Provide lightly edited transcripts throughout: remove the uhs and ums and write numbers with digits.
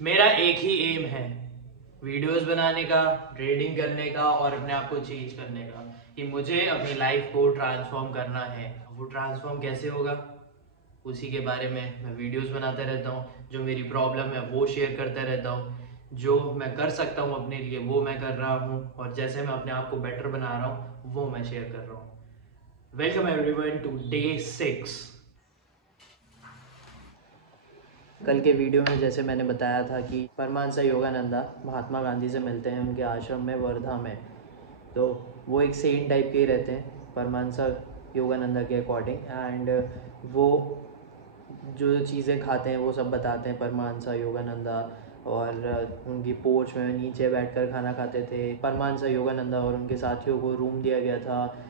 मेरा एक ही एम है, वीडियोस बनाने का, ट्रेडिंग करने का और अपने आप को चेंज करने का, कि मुझे अपनी लाइफ को ट्रांसफॉर्म करना है। वो ट्रांसफॉर्म कैसे होगा, उसी के बारे में मैं वीडियोस बनाता रहता हूँ। जो मेरी प्रॉब्लम है वो शेयर करता रहता हूँ, जो मैं कर सकता हूँ अपने लिए वो मैं कर रहा हूँ, और जैसे मैं अपने आप को बेटर बना रहा हूँ वो मैं शेयर कर रहा हूँ। Welcome everyone to day 6। कल के वीडियो में जैसे मैंने बताया था कि परमांसा योगानंदा महात्मा गांधी से मिलते हैं उनके आश्रम में वर्धा में। तो वो एक सेंट टाइप के ही रहते हैं परमांसा योगानंदा के अकॉर्डिंग, एंड वो जो चीज़ें खाते हैं वो सब बताते हैं परमांसा योगानंदा। और उनकी पोर्च में नीचे बैठकर खाना खाते थे। परमांसा योगानंदा और उनके साथियों को रूम दिया गया था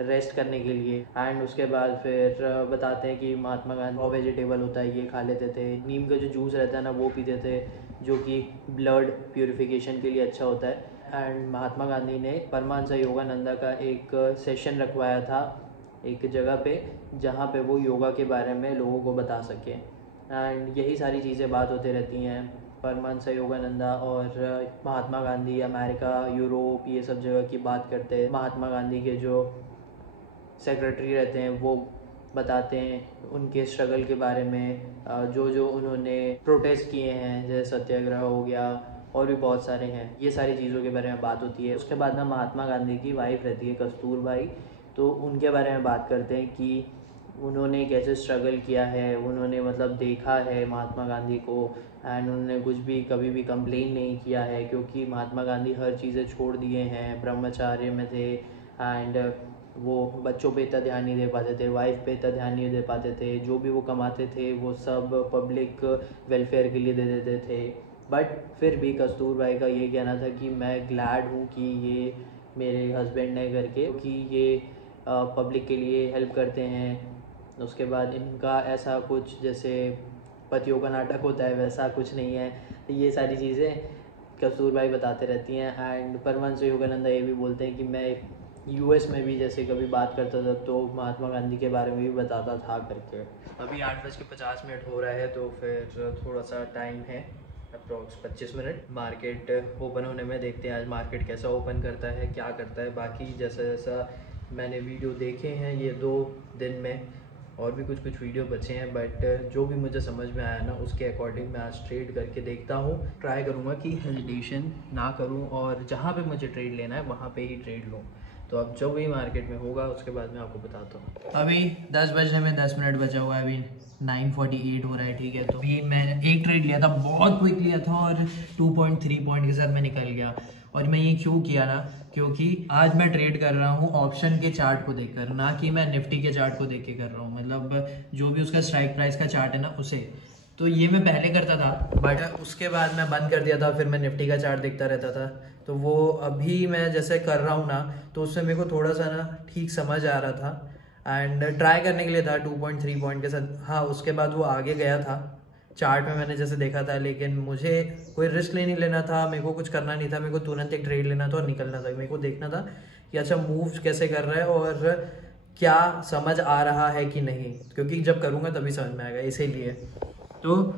रेस्ट करने के लिए। एंड उसके बाद फिर बताते हैं कि महात्मा गांधी वेजिटेबल होता है ये खा लेते थे। नीम का जो जूस रहता है ना वो पीते थे, जो कि ब्लड प्यूरिफिकेशन के लिए अच्छा होता है। एंड महात्मा गांधी ने परमांसा योगानंदा का एक सेशन रखवाया था एक जगह पे, जहाँ पे वो योगा के बारे में लोगों को बता सके। एंड यही सारी चीज़ें बात होती रहती हैं। परमांसा योगानंदा और महात्मा गांधी अमेरिका, यूरोप, ये सब जगह की बात करते हैं। महात्मा गांधी के जो सेक्रेटरी रहते हैं वो बताते हैं उनके स्ट्रगल के बारे में, जो जो उन्होंने प्रोटेस्ट किए हैं, जैसे सत्याग्रह हो गया और भी बहुत सारे हैं। ये सारी चीज़ों के बारे में बात होती है। उसके बाद ना महात्मा गांधी की वाइफ रहती है कस्तूरबाई, तो उनके बारे में बात करते हैं कि उन्होंने कैसे स्ट्रगल किया है। उन्होंने मतलब देखा है महात्मा गांधी को, एंड उन्होंने कुछ भी कभी भी कंप्लेन नहीं किया है, क्योंकि महात्मा गांधी हर चीज़ें छोड़ दिए हैं, ब्रह्मचार्य में थे। एंड वो बच्चों पे इतना ध्यान नहीं दे पाते थे, वाइफ पे इतना ध्यान नहीं दे पाते थे। जो भी वो कमाते थे वो सब पब्लिक वेलफेयर के लिए दे देते थे। बट फिर भी कस्तूरबाई का ये कहना था कि मैं ग्लैड हूँ कि ये मेरे हस्बैंड ने करके, क्योंकि ये पब्लिक के लिए हेल्प करते हैं। उसके बाद इनका ऐसा कुछ जैसे पतियों का नाटक होता है वैसा कुछ नहीं है। ये सारी चीज़ें कस्तूरबाई बताते रहती हैं। एंड परमांसा योगानंदा ये भी बोलते हैं कि मैं यूएस में भी जैसे कभी बात करता था तो महात्मा गांधी के बारे में भी बताता था करके। अभी 8:50 हो रहा है, तो फिर थोड़ा सा टाइम है, अप्रॉक्स 25 मिनट मार्केट ओपन होने में। देखते हैं आज मार्केट कैसा ओपन करता है, क्या करता है। बाकी जैसा जैसा मैंने वीडियो देखे हैं ये 2 दिन में, और भी कुछ वीडियो बचे हैं, बट जो भी मुझे समझ में आया ना उसके अकॉर्डिंग मैं आज ट्रेड करके देखता हूँ। ट्राई करूँगा कि हेजिटेशन ना करूँ, और जहाँ पे मुझे ट्रेड लेना है वहाँ पे ही ट्रेड लूँ। तो अब जो भी मार्केट में होगा उसके बाद मैं आपको बताता हूँ। अभी 10 बजने में 10 मिनट बचा हुआ है, अभी 9:48 हो रहा है, ठीक है। तो अभी मैंने एक ट्रेड लिया था, बहुत क्विक लिया था, और 2.3 पॉइंट के साथ मैं निकल गया। और मैं ये क्यों किया ना, क्योंकि आज मैं ट्रेड कर रहा हूँ ऑप्शन के चार्ट को देखकर, ना कि मैं निफ्टी के चार्ट को देख के कर रहा हूँ। मतलब जो भी उसका स्ट्राइक प्राइस का चार्ट है ना उसे, तो ये मैं पहले करता था, बट उसके बाद मैं बंद कर दिया था। फिर मैं निफ्टी का चार्ट देखता रहता था। तो वो अभी मैं जैसे कर रहा हूँ ना, तो उससे मेरे को थोड़ा सा ना ठीक समझ आ रहा था। एंड ट्राई करने के लिए था 2.3 पॉइंट के साथ। हाँ, उसके बाद वो आगे गया था चार्ट में, मैंने जैसे देखा था, लेकिन मुझे कोई रिस्क नहीं लेना था, मेरे को कुछ करना नहीं था। मेरे को तुरंत एक ट्रेड लेना था और निकलना था। मेरे को देखना था कि अच्छा मूव कैसे कर रहा है और क्या समझ आ रहा है कि नहीं, क्योंकि जब करूँगा तभी समझ में आएगा। इसीलिए तो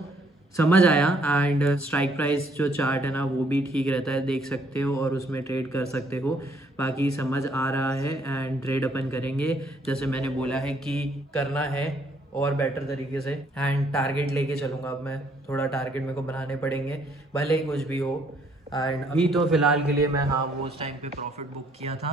समझ आया। एंड स्ट्राइक प्राइस जो चार्ट है ना वो भी ठीक रहता है, देख सकते हो, और उसमें ट्रेड कर सकते हो। बाकी समझ आ रहा है एंड ट्रेड अपन करेंगे जैसे मैंने बोला है कि करना है, और बेटर तरीके से। एंड टारगेट लेके चलूँगा। अब मैं थोड़ा टारगेट मेरे को बनाने पड़ेंगे, भले ही कुछ भी हो। एंड अभी तो फ़िलहाल के लिए मैं, हाँ, वो उस टाइम पे प्रॉफिट बुक किया था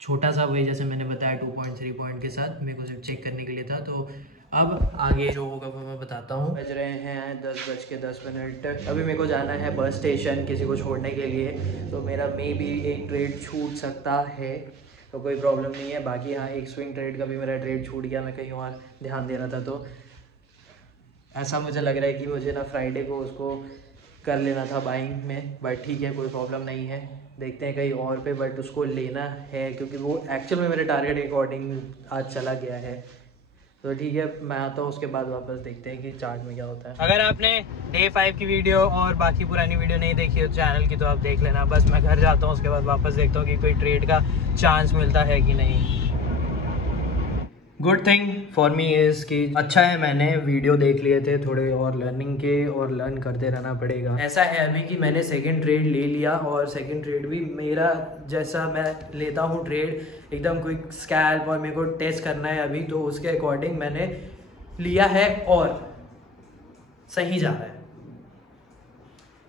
छोटा सा, वही जैसे मैंने बताया 2.3 पॉइंट के साथ, मेरे को सिर्फ चेक करने के लिए था। तो अब आगे जो होगा वो मैं बताता हूँ। बज रहे हैं 10:10। अभी मेरे को जाना है बस स्टेशन किसी को छोड़ने के लिए, तो मेरा मे बी एक ट्रेड छूट सकता है, तो कोई प्रॉब्लम नहीं है। बाकी हाँ, एक स्विंग ट्रेड का भी मेरा ट्रेड छूट गया, मैं कहीं और ध्यान दे रहा था। तो ऐसा मुझे लग रहा है कि मुझे ना फ्राइडे को उसको कर लेना था बाइंग में, बट ठीक है, कोई प्रॉब्लम नहीं है। देखते हैं कहीं और पे, बट उसको लेना है क्योंकि वो एक्चुअल में मेरे टारगेट के अकॉर्डिंग आज चला गया है। तो ठीक है, मैं आता हूँ, उसके बाद वापस देखते हैं कि चार्ट में क्या होता है। अगर आपने डे 5 की वीडियो और बाकी पुरानी वीडियो नहीं देखी हो चैनल की, तो आप देख लेना। बस मैं घर जाता हूँ, उसके बाद वापस देखता हूँ कि कोई ट्रेड का चांस मिलता है कि नहीं। Good thing for me is कि अच्छा है मैंने वीडियो देख लिए थे थोड़े और लर्निंग के, और लर्न करते रहना पड़ेगा। ऐसा है अभी कि मैंने सेकंड ट्रेड ले लिया, और सेकंड ट्रेड भी मेरा जैसा मैं लेता हूँ ट्रेड, एकदम क्विक स्कैल्प, और मेरे को टेस्ट करना है अभी, तो उसके अकॉर्डिंग मैंने लिया है और सही जा रहा है।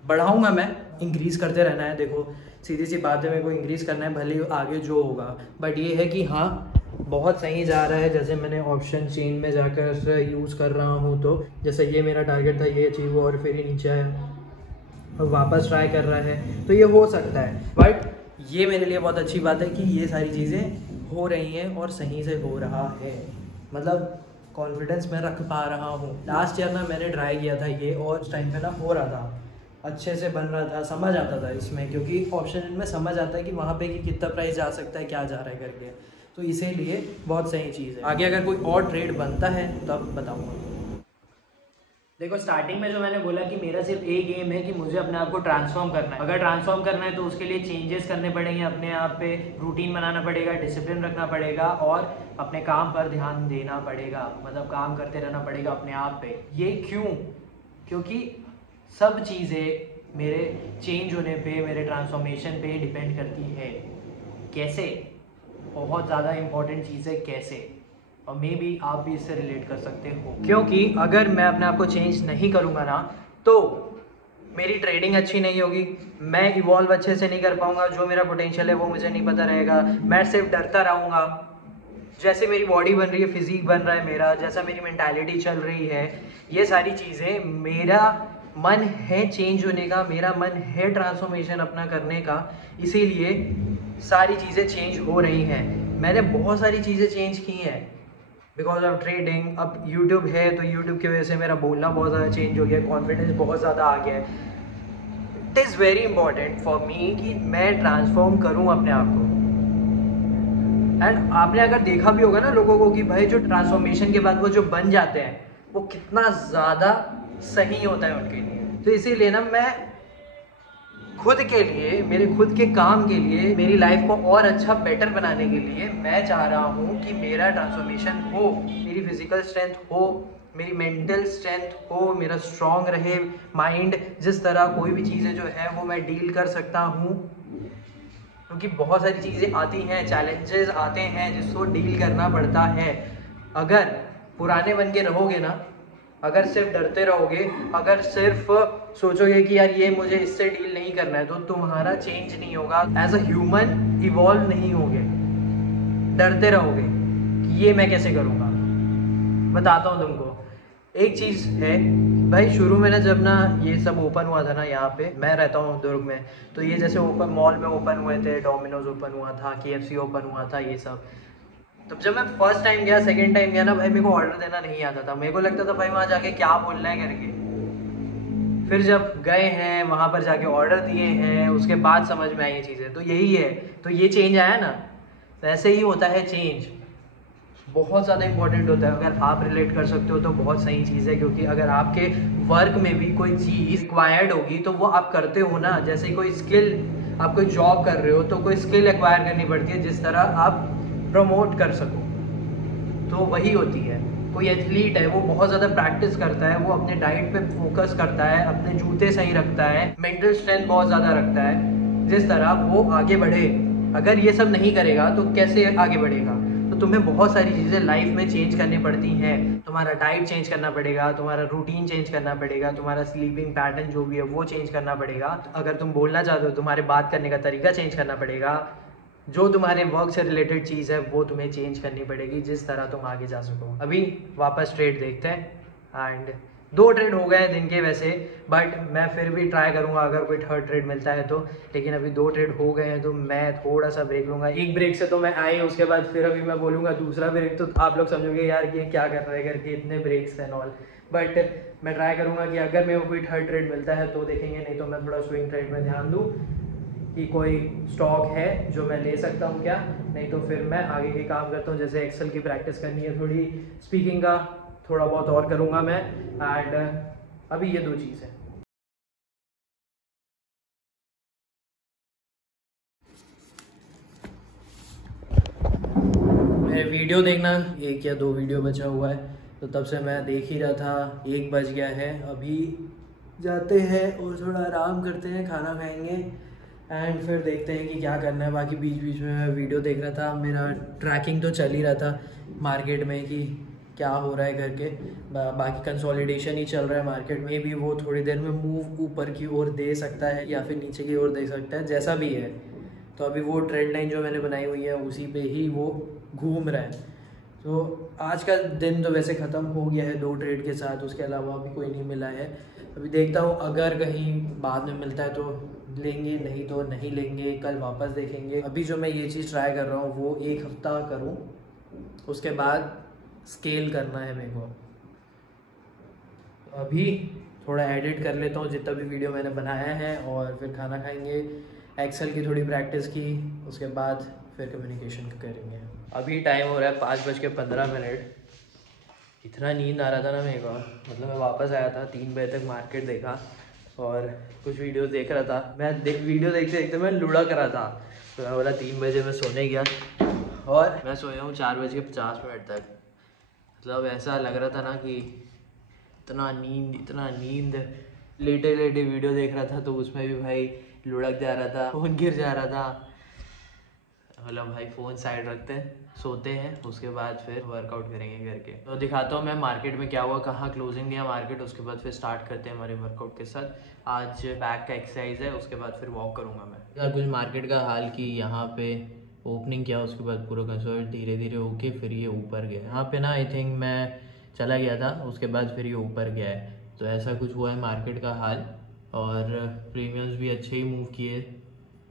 बढ़ाऊँगा मैं, इंक्रीज़ करते रहना है। देखो सीधी सी बात है, मेरे को इंक्रीज़ करना है भले आगे जो होगा, बट ये है कि हाँ बहुत सही जा रहा है। जैसे मैंने ऑप्शन चेन में जाकर यूज़ कर रहा हूँ, तो जैसे ये मेरा टारगेट था ये अचीव हुआ, और फिर ही नीचे आया, और वापस ट्राई कर रहा है, तो ये हो सकता है। बट ये मेरे लिए बहुत अच्छी बात है कि ये सारी चीज़ें हो रही हैं और सही से हो रहा है, मतलब कॉन्फिडेंस मैं रख पा रहा हूँ। लास्ट ईयर ना मैंने ट्राई किया था ये, और उस टाइम पे ना हो रहा था, अच्छे से बन रहा था, समझ आता था इसमें, क्योंकि ऑप्शन में समझ आता है कि वहाँ पे कि कितना प्राइस जा सकता है, क्या जा रहा है करके, तो इसीलिए बहुत सही चीज़ है। आगे अगर कोई और ट्रेड बनता है तब बताऊँगा। देखो स्टार्टिंग में जो मैंने बोला कि मेरा सिर्फ एक एम है कि मुझे अपने आप को ट्रांसफॉर्म करना है। अगर ट्रांसफॉर्म करना है तो उसके लिए चेंजेस करने पड़ेंगे अपने आप पे, रूटीन बनाना पड़ेगा, डिसिप्लिन रखना पड़ेगा, और अपने काम पर ध्यान देना पड़ेगा, मतलब काम करते रहना पड़ेगा अपने आप पे। ये क्यों? क्योंकि सब चीज़ें मेरे चेंज होने पे, मेरे ट्रांसफॉर्मेशन पे डिपेंड करती है। कैसे? बहुत ज़्यादा इम्पॉर्टेंट चीज़ है कैसे, और मे बी आप भी इससे रिलेट कर सकते हो। क्योंकि अगर मैं अपने आप को चेंज नहीं करूँगा ना, तो मेरी ट्रेडिंग अच्छी नहीं होगी, मैं इवॉल्व अच्छे से नहीं कर पाऊँगा, जो मेरा पोटेंशियल है वो मुझे नहीं पता रहेगा, मैं सिर्फ डरता रहूँगा। जैसे मेरी बॉडी बन रही है, फिजिक बन रहा है मेरा, जैसा मेरी मेंटालिटी चल रही है, ये सारी चीज़ें, मेरा मन है चेंज होने का, मेरा मन है ट्रांसफॉर्मेशन अपना करने का, इसीलिए सारी चीज़ें चेंज हो रही हैं। मैंने बहुत सारी चीज़ें चेंज की हैं बिकॉज ऑफ ट्रेडिंग। अब यूट्यूब है तो यूट्यूब की वजह से मेरा बोलना बहुत ज़्यादा चेंज हो गया, कॉन्फिडेंस बहुत ज़्यादा आ गया है। It is very important for me कि मैं ट्रांसफॉर्म करूँ अपने आप को। एंड आपने अगर देखा भी होगा ना लोगों को कि भाई जो ट्रांसफॉर्मेशन के बाद वो जो बन जाते हैं वो कितना ज़्यादा सही होता है उनके लिए। तो इसीलिए ना मैं खुद के लिए, मेरे खुद के काम के लिए, मेरी लाइफ को और अच्छा बेटर बनाने के लिए मैं चाह रहा हूँ कि मेरा ट्रांसफॉर्मेशन हो, मेरी फिजिकल स्ट्रेंथ हो, मेरी मेंटल स्ट्रेंथ हो, मेरा स्ट्रॉन्ग रहे माइंड, जिस तरह कोई भी चीज़ें जो है वो मैं डील कर सकता हूँ। क्योंकि बहुत सारी चीज़ें आती हैं, चैलेंजेस आते हैं जिसको डील करना पड़ता है। अगर पुराने बन के रहोगे ना, अगर सिर्फ डरते रहोगे, अगर सिर्फ सोचोगे कि यार ये मुझे इससे डील नहीं करना है, तो तुम्हारा चेंज नहीं होगा, एज अ ह्यूमन इवॉल्व नहीं होगे। डरते रहोगे कि ये मैं कैसे करूँगा। बताता हूँ तुमको एक चीज़ है भाई, शुरू में ना जब ना ये सब ओपन हुआ था ना, यहाँ पे मैं रहता हूँ दुर्ग में, तो ये जैसे ओपन मॉल में ओपन हुए थे, डोमिनोज ओपन हुआ था, KFC ओपन हुआ था, ये सब। तब जब मैं फर्स्ट टाइम गया, सेकंड टाइम गया ना भाई, मेरे को ऑर्डर देना नहीं आता था। मेरे को लगता था भाई वहाँ जाके क्या बोलना है करके। फिर जब गए हैं वहाँ पर जाके ऑर्डर दिए हैं, उसके बाद समझ में आई ये चीज़ें। तो यही है, तो ये चेंज आया ना, तो ऐसे ही होता है चेंज। बहुत ज़्यादा इंपॉर्टेंट होता है। अगर आप रिलेट कर सकते हो तो बहुत सही चीज़ है, क्योंकि अगर आपके वर्क में भी कोई चीज़ रिक्वायर्ड होगी तो वो आप करते हो ना। जैसे कोई स्किल, आप कोई जॉब कर रहे हो तो कोई स्किल एक्वायर करनी पड़ती है जिस तरह आप प्रमोट कर सको, तो वही होती है। कोई एथलीट है, वो बहुत ज़्यादा प्रैक्टिस करता है, वो अपने डाइट पे फोकस करता है, अपने जूते सही रखता है, मेंटल स्ट्रेंथ बहुत ज़्यादा रखता है, जिस तरह वो आगे बढ़े। अगर ये सब नहीं करेगा तो कैसे आगे बढ़ेगा। तो तुम्हें बहुत सारी चीज़ें लाइफ में चेंज करनी पड़ती हैं। तुम्हारा डाइट चेंज करना पड़ेगा, तुम्हारा रूटीन चेंज करना पड़ेगा, तुम्हारा स्लीपिंग पैटर्न जो भी है वो चेंज करना पड़ेगा। अगर तुम बोलना चाहते हो, तुम्हारे बात करने का तरीका चेंज करना पड़ेगा। जो तुम्हारे वर्क से रिलेटेड चीज़ है वो तुम्हें चेंज करनी पड़ेगी, जिस तरह तुम आगे जा सको। अभी वापस ट्रेड देखते हैं। एंड 2 ट्रेड हो गए दिन के वैसे, बट मैं फिर भी ट्राई करूंगा अगर कोई थर्ड ट्रेड मिलता है तो। लेकिन अभी 2 ट्रेड हो गए हैं तो मैं थोड़ा सा ब्रेक लूँगा। एक ब्रेक से तो मैं आई, उसके बाद फिर अभी मैं बोलूँगा दूसरा ब्रेक, तो आप लोग समझोगे यार ये क्या कर रहे हैं करके, इतने ब्रेक्स एंड ऑल। बट मैं ट्राई करूँगा कि अगर मेरे को कोई थर्ड ट्रेड मिलता है तो देखेंगे, नहीं तो मैं थोड़ा स्विंग ट्रेड में ध्यान दूँ कि कोई स्टॉक है जो मैं ले सकता हूँ क्या, नहीं तो फिर मैं आगे के काम करता हूँ। जैसे एक्सेल की प्रैक्टिस करनी है, थोड़ी स्पीकिंग का थोड़ा बहुत और करूँगा मैं। एंड अभी ये 2 चीज़ है। मेरे वीडियो देखना, 1 या 2 वीडियो बचा हुआ है, तो तब से मैं देख ही रहा था। 1 बज गया है, अभी जाते हैं और थोड़ा आराम करते हैं, खाना खाएंगे एंड फिर देखते हैं कि क्या करना है। बाकी बीच बीच में मैं वीडियो देख रहा था, मेरा ट्रैकिंग तो चल ही रहा था मार्केट में कि क्या हो रहा है घर के। बाकी कंसोलिडेशन ही चल रहा है मार्केट में भी, वो थोड़ी देर में मूव ऊपर की ओर दे सकता है या फिर नीचे की ओर दे सकता है, जैसा भी है। तो अभी वो ट्रेंड लाइन जो मैंने बनाई हुई है उसी पे ही वो घूम रहा है। तो आज का दिन तो वैसे ख़त्म हो गया है 2 ट्रेड के साथ, उसके अलावा अभी कोई नहीं मिला है। अभी देखता हूँ, अगर कहीं बाद में मिलता है तो लेंगे, नहीं तो नहीं लेंगे, कल वापस देखेंगे। अभी जो मैं ये चीज़ ट्राई कर रहा हूँ वो 1 हफ्ता करूँ, उसके बाद स्केल करना है मेरे को। अभी थोड़ा एडिट कर लेता हूँ जितना भी वीडियो मैंने बनाया है, और फिर खाना खाएंगे, एक्सेल की थोड़ी प्रैक्टिस की, उसके बाद फिर कम्युनिकेशन करेंगे। अभी टाइम हो रहा है 5:15। इतना नींद आ रहा था ना मेरे को, मतलब मैं वापस आया था 3 बजे तक, मार्केट देखा और कुछ वीडियोस देख रहा था। मैं वीडियो देखते देखते मैं लुढ़क रहा था, तो मैं बोला 3 बजे मैं सोने गया और मैं सोया हूँ 4:50 तक। मतलब ऐसा लग रहा था ना कि इतना नींद, लेटे लेटे वीडियो देख रहा था, तो उसमें भी भाई लुढ़क जा रहा था, फ़ोन गिर जा रहा था। मतलब भाई फ़ोन साइड रखते हैं, सोते हैं, उसके बाद फिर वर्कआउट करेंगे करके। तो दिखाता हूँ मैं मार्केट में क्या हुआ, कहाँ क्लोजिंग दिया मार्केट, उसके बाद फिर स्टार्ट करते हैं हमारे वर्कआउट के साथ। आज बैक का एक्सरसाइज है, उसके बाद फिर वॉक करूँगा मैं। यार कुछ मार्केट का हाल कि यहाँ पे ओपनिंग किया, उसके बाद पूरा कंसर्ट धीरे धीरे होके फिर ये ऊपर गया। यहाँ पे ना आई थिंक मैं चला गया था, उसके बाद फिर ये ऊपर गया है, तो ऐसा कुछ हुआ है मार्केट का हाल। और प्रीमियम्स भी अच्छे ही मूव किए,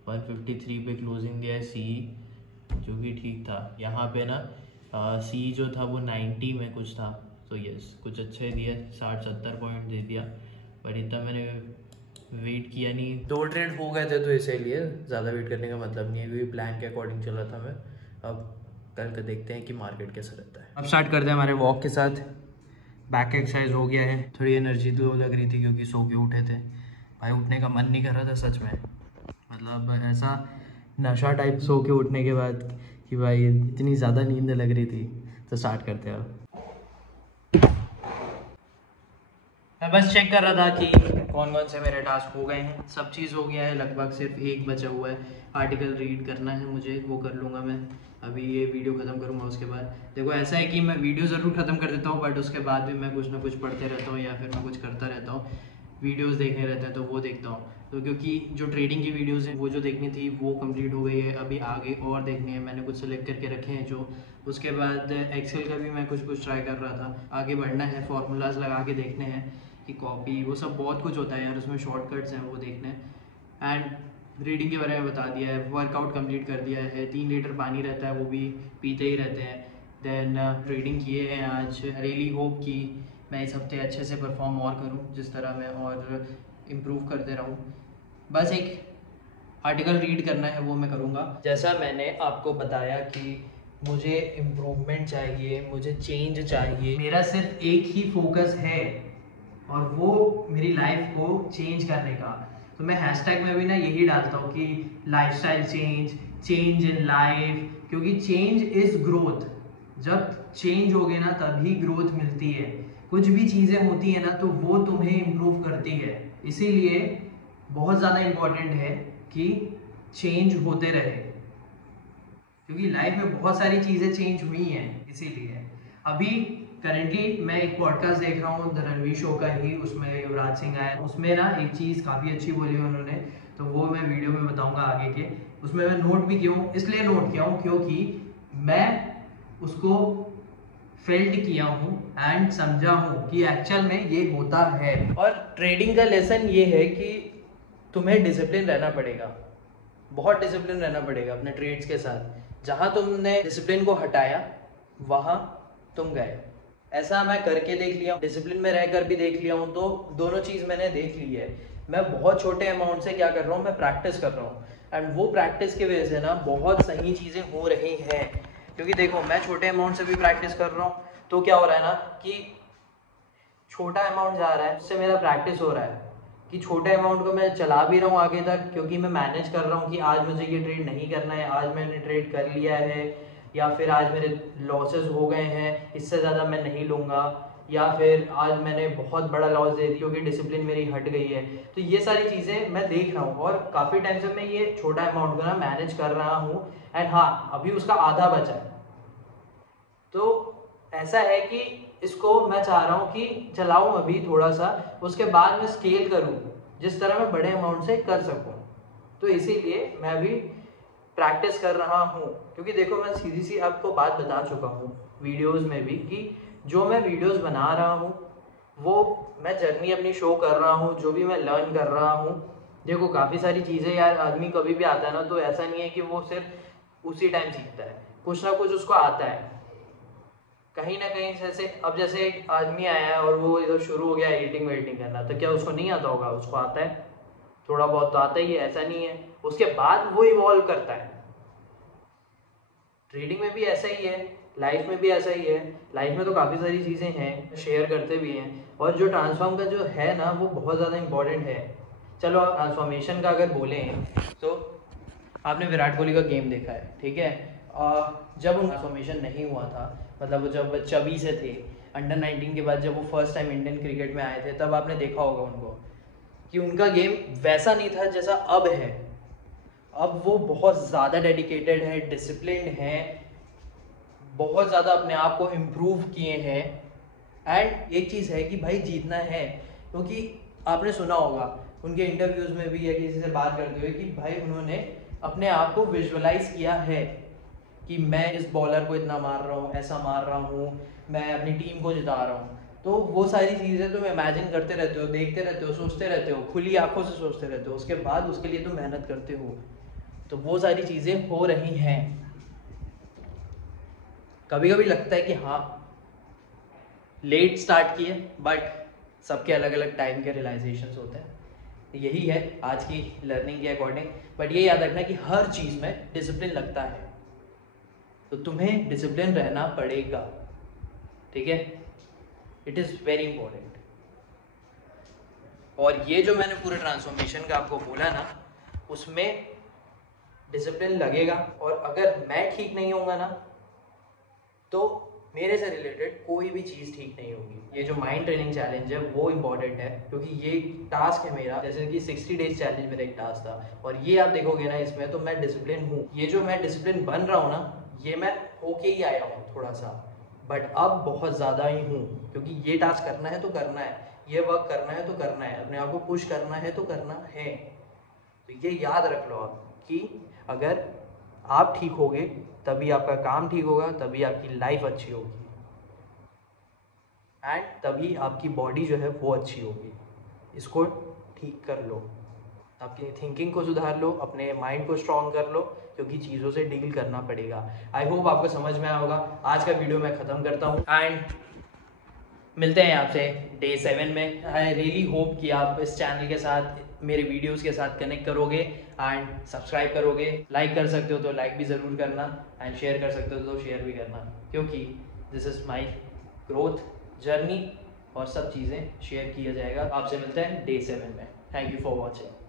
153 पे क्लोजिंग दिया है सी, जो कि ठीक था। यहाँ पे ना सी जो था वो 90 में कुछ था, तो यस कुछ अच्छे दिया, 60-70 पॉइंट दे दिया, पर इतना मैंने वेट किया नहीं। 2 ट्रेड हो गए थे तो इसीलिए ज़्यादा वेट करने का मतलब नहीं है, क्योंकि प्लान के अकॉर्डिंग चल रहा था मैं। अब कल का देखते हैं कि मार्केट कैसा रहता है। अब स्टार्ट करते हैं हमारे वॉक के साथ। बैक एक्सरसाइज हो गया है, थोड़ी एनर्जी तो लग रही थी क्योंकि सो के उठे थे भाई, उठने का मन नहीं कर रहा था सच में, मतलब ऐसा नशा टाइप सो के उठने के बाद कि भाई इतनी ज़्यादा नींद लग रही थी। तो स्टार्ट करते हैं। अब मैं बस चेक कर रहा था कि कौन कौन से मेरे टास्क हो गए हैं। सब चीज़ हो गया है लगभग, सिर्फ एक बचा हुआ है, आर्टिकल रीड करना है मुझे, वो कर लूँगा मैं। अभी ये वीडियो ख़त्म करूँगा, उसके बाद देखो ऐसा है कि मैं वीडियो ज़रूर ख़त्म कर देता हूँ, बट उसके बाद भी मैं कुछ ना कुछ पढ़ते रहता हूँ या फिर मैं कुछ करता रहता हूँ, वीडियोस देखने रहते हैं तो वो देखता हूँ। तो क्योंकि जो ट्रेडिंग की वीडियोस हैं वो जो देखनी थी वो कंप्लीट हो गई है, अभी आगे और देखनी है, मैंने कुछ सेलेक्ट करके रखे हैं जो। उसके बाद एक्सेल का भी मैं कुछ ट्राई कर रहा था, आगे बढ़ना है, फार्मूलाज लगा के देखने हैं कि कॉपी वो सब बहुत कुछ होता है यार, उसमें शॉर्टकट्स हैं वो देखने हैं। एंड रीडिंग के बारे में बता दिया है, वर्कआउट कंप्लीट कर दिया है, 3 लीटर पानी रहता है वो भी पीते ही रहते हैं। देन ट्रेडिंग किए हैं आज। रियली होप कि मैं इस हफ्ते अच्छे से परफॉर्म और करूं, जिस तरह मैं और इम्प्रूव करते रहूं। बस एक आर्टिकल रीड करना है, वो मैं करूंगा। जैसा मैंने आपको बताया कि मुझे इम्प्रूवमेंट चाहिए, मुझे चेंज चाहिए, मेरा सिर्फ एक ही फोकस है और वो मेरी लाइफ को चेंज करने का। तो मैं हैशटैग में भी ना यही डालता हूँ कि lifestyle change, change in life, क्योंकि चेंज इज़ ग्रोथ। जब चेंज होगे ना तभी ग्रोथ मिलती है। कुछ भी चीज़ें होती है ना तो वो तुम्हें इम्प्रूव करती है, इसीलिए बहुत ज़्यादा इम्पॉर्टेंट है कि चेंज होते रहे, क्योंकि लाइफ में बहुत सारी चीज़ें चेंज हुई हैं। इसीलिए अभी करेंटली मैं एक पॉडकास्ट देख रहा हूँ द रणवीर शो का ही, उसमें युवराज सिंह आया, उसमें ना एक चीज़ काफ़ी अच्छी बोली उन्होंने, तो वो मैं वीडियो में बताऊंगा आगे के। उसमें मैं नोट भी किया हूँ, इसलिए नोट किया हूँ क्योंकि मैं उसको फेल्ट किया हूँ एंड समझा हूँ कि एक्चुअल में ये होता है। और ट्रेडिंग का लेसन ये है कि तुम्हें डिसिप्लिन रहना पड़ेगा, बहुत डिसिप्लिन रहना पड़ेगा अपने ट्रेड्स के साथ। जहाँ तुमने डिसिप्लिन को हटाया वहाँ तुम गए। ऐसा मैं करके देख लिया, डिसिप्लिन में रहकर भी देख लिया हूँ, तो दोनों चीज़ मैंने देख ली है। मैं बहुत छोटे अमाउंट से क्या कर रहा हूँ, मैं प्रैक्टिस कर रहा हूँ, एंड वो प्रैक्टिस की वजह से ना बहुत सही चीज़ें हो रही हैं। क्योंकि देखो मैं छोटे अमाउंट से भी प्रैक्टिस कर रहा हूँ, तो क्या हो रहा है ना कि छोटा अमाउंट जा रहा है, उससे मेरा प्रैक्टिस हो रहा है कि छोटे अमाउंट को मैं चला भी रहा हूँ आगे तक, क्योंकि मैं मैनेज कर रहा हूँ कि आज मुझे ये ट्रेड नहीं करना है, आज मैंने ट्रेड कर लिया है, या फिर आज मेरे लॉसेस हो गए हैं, इससे ज़्यादा मैं नहीं लूँगा, या फिर आज मैंने बहुत बड़ा लॉस दे दिया क्योंकि डिसिप्लिन मेरी हट गई है। तो ये सारी चीज़ें मैं देख रहा हूँ और काफ़ी टाइम से मैं ये छोटा अमाउंट को ना मैनेज कर रहा हूँ। एंड हाँ, अभी उसका आधा बचा है। तो ऐसा है कि इसको मैं चाह रहा हूँ कि चलाऊँ अभी थोड़ा सा, उसके बाद मैं स्केल करूँ जिस तरह मैं बड़े अमाउंट से कर सकूँ। तो इसीलिए मैं अभी प्रैक्टिस कर रहा हूँ, क्योंकि देखो मैं सीधी सी आपको बात बता चुका हूँ वीडियोस में भी कि जो मैं वीडियोस बना रहा हूँ वो मैं जर्नी अपनी शो कर रहा हूँ, जो भी मैं लर्न कर रहा हूँ। देखो काफ़ी सारी चीज़ें यार, आदमी कभी भी आता है ना, तो ऐसा नहीं है कि वो सिर्फ उसी टाइम सीखता है, कुछ ना कुछ उसको आता है कहीं ना कहीं। जैसे अब जैसे एक आदमी आया है और वो इधर शुरू हो गया एडिटिंग वेडिटिंग करना, तो क्या उसको नहीं आता होगा? उसको आता है, थोड़ा बहुत तो आता ही है, ऐसा नहीं है। उसके बाद वो इवॉल्व करता है। ट्रेडिंग में भी ऐसा ही है, लाइफ में भी ऐसा ही है। लाइफ में तो काफ़ी सारी चीज़ें हैं, शेयर करते भी हैं। और जो ट्रांसफॉर्म का जो है ना, वो बहुत ज़्यादा इंपॉर्टेंट है। चलो आप ट्रांसफॉर्मेशन का अगर बोलें तो आपने विराट कोहली का गेम देखा है, ठीक है। जब उनका ट्रांसफॉर्मेशन नहीं हुआ था, मतलब जब चबी से थे, अंडर 19 के बाद जब वो फर्स्ट टाइम इंडियन क्रिकेट में आए थे, तब आपने देखा होगा उनको कि उनका गेम वैसा नहीं था जैसा अब है। अब वो बहुत ज़्यादा डेडिकेटेड है, डिसिप्लिन्ड है, बहुत ज़्यादा अपने आप को इम्प्रूव किए हैं। एंड एक चीज़ है कि भाई जीतना है, क्योंकि आपने सुना होगा उनके इंटरव्यूज़ में भी या किसी से बात करते हुए कि भाई उन्होंने अपने आप को विजुअलाइज किया है कि मैं इस बॉलर को इतना मार रहा हूँ, ऐसा मार रहा हूँ, मैं अपनी टीम को जिता रहा हूँ। तो वो सारी चीज़ें तुम इमेजिन करते रहते हो, देखते रहते हो, सोचते रहते हो, खुली आंखों से सोचते रहते हो, उसके बाद उसके लिए तुम मेहनत करते हो। तो वो सारी चीज़ें हो रही हैं। कभी कभी लगता है कि हाँ लेट स्टार्ट किए, बट सबके अलग अलग टाइम के रियलाइजेशंस होते हैं। यही है आज की लर्निंग के अकॉर्डिंग। बट ये याद रखना कि हर चीज़ में डिसिप्लिन लगता है, तो तुम्हें डिसिप्लिन रहना पड़ेगा, ठीक है। It is very important. और ये जो मैंने पूरे ट्रांसफॉर्मेशन का आपको बोला ना, उसमें डिसिप्लिन लगेगा। और अगर मैं ठीक नहीं होऊंगा ना, तो मेरे से रिलेटेड कोई भी चीज़ ठीक नहीं होगी। ये जो माइंड ट्रेनिंग चैलेंज है वो इम्पॉर्टेंट है, क्योंकि ये टास्क है मेरा, जैसे कि 60 डेज चैलेंज मेरा एक टास्क था। और ये आप देखोगे ना, इसमें तो मैं डिसिप्लिन हूँ। ये जो मैं डिसिप्लिन बन रहा हूँ ना, ये मैं होके ही आया हूँ थोड़ा सा, बट अब बहुत ज़्यादा ही हूँ, क्योंकि ये टास्क करना है तो करना है, ये वर्क करना है तो करना है, अपने आप को पुश करना है तो करना है। तो ये याद रख लो आप कि अगर आप ठीक होगे तभी आपका काम ठीक होगा, तभी आपकी लाइफ अच्छी होगी, एंड तभी आपकी बॉडी जो है वो अच्छी होगी। इसको ठीक कर लो, अपनी थिंकिंग को सुधार लो, अपने माइंड को स्ट्रॉन्ग कर लो, क्योंकि चीज़ों से डील करना पड़ेगा। आई होप आपको समझ में आया होगा। आज का वीडियो मैं ख़त्म करता हूँ एंड मिलते हैं आपसे डे 7 में। आई रियली होप कि आप इस चैनल के साथ, मेरे वीडियोस के साथ कनेक्ट करोगे एंड सब्सक्राइब करोगे। लाइक कर सकते हो तो लाइक भी ज़रूर करना, एंड शेयर कर सकते हो तो शेयर भी करना, क्योंकि this is my growth journey और सब चीज़ें शेयर किया जाएगा। आपसे मिलते हैं डे 7 में। Thank you for watching.